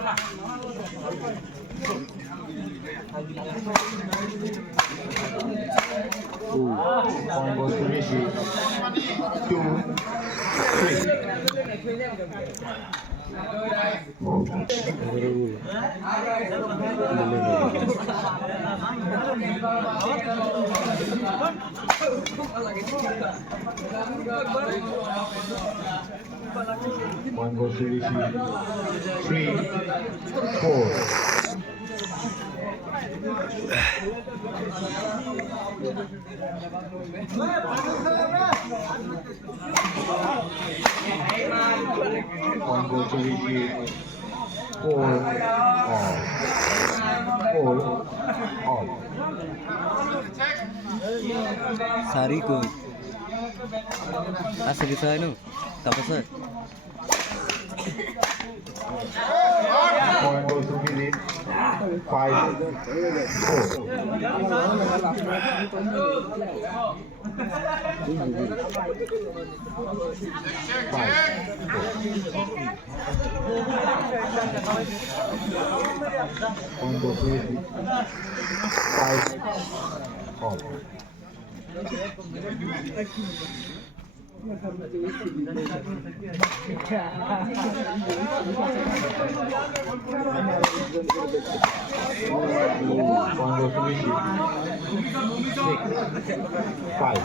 Point goes to Rishi. 2-3. Point goes to Rishi. 3-4. Point goes to Rishi. 4-all. 4-all. Sari ko. Asa bisa anu? Tapos na. Point goes to Philip. 5-4. Point goes to Philip. 5-all. Point goes to Rishi. 6-5.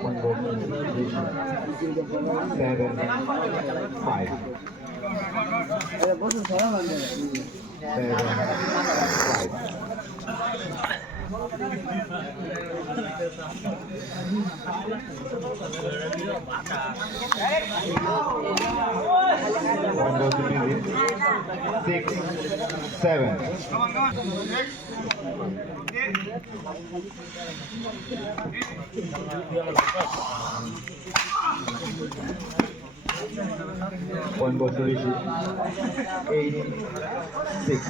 Point goes to Rishi. 7-5. 6-7. Point goes to Rishi. 8-6.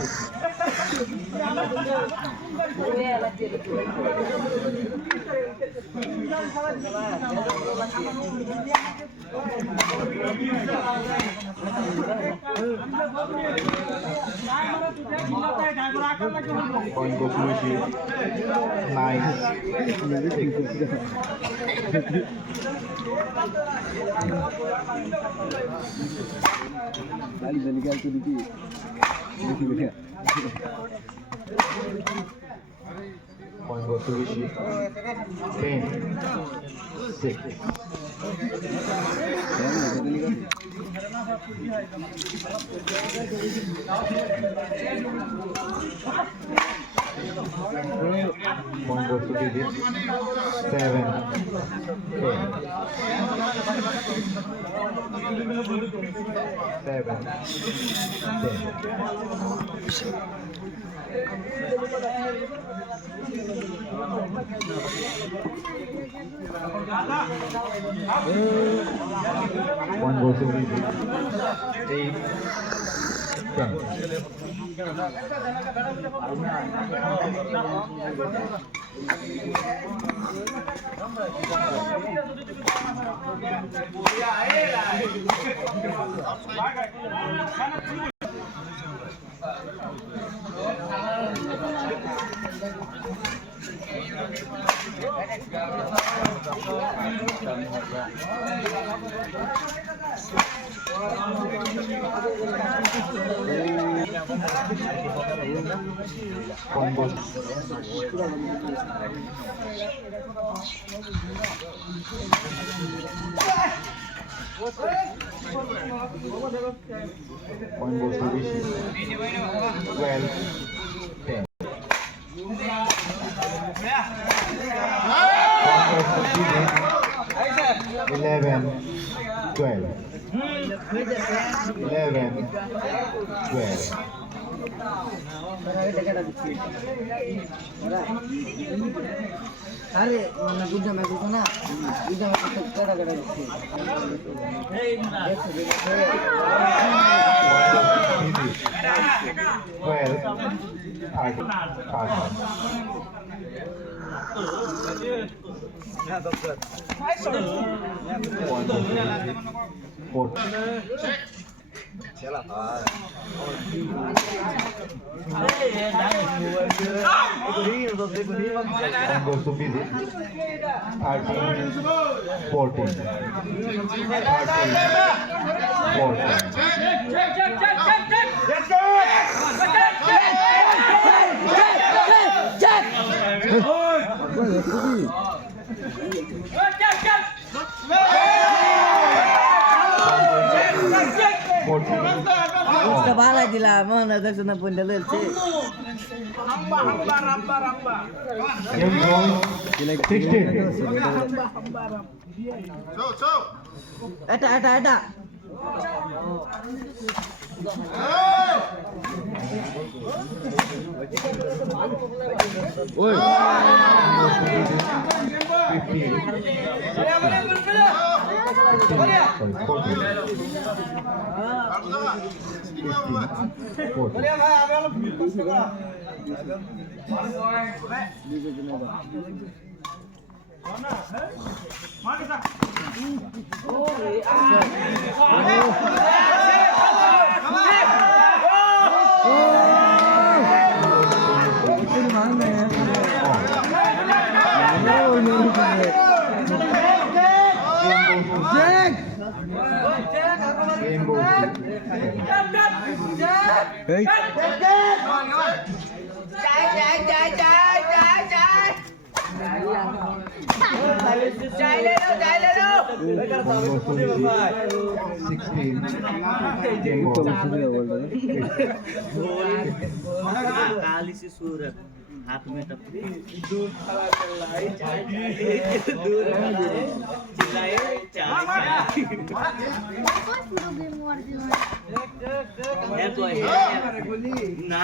Point goes to Rishi. 9-6. Point goes to Rishi. 10-6. Point goes to Philip. 7-10. One goes to Rishi. 8-10. One goes. One goes to Rishi. 12-10. 11-12. 11-12. अरे ना गुड्डा में कुछ ना गुड्डा में कुछ कड़ा कड़ा दिखते 14. Kepala gila, mana ada sana pun dah leceh. Game goes 16. Ada. Oi. काली सी सूरत हाथ में टपरी चिल्लाए ना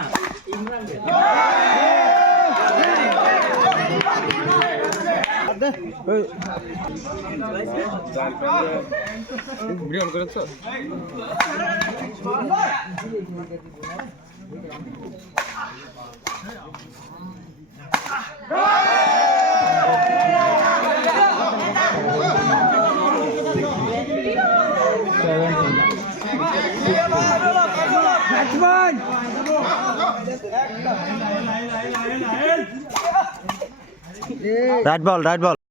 राइट बॉल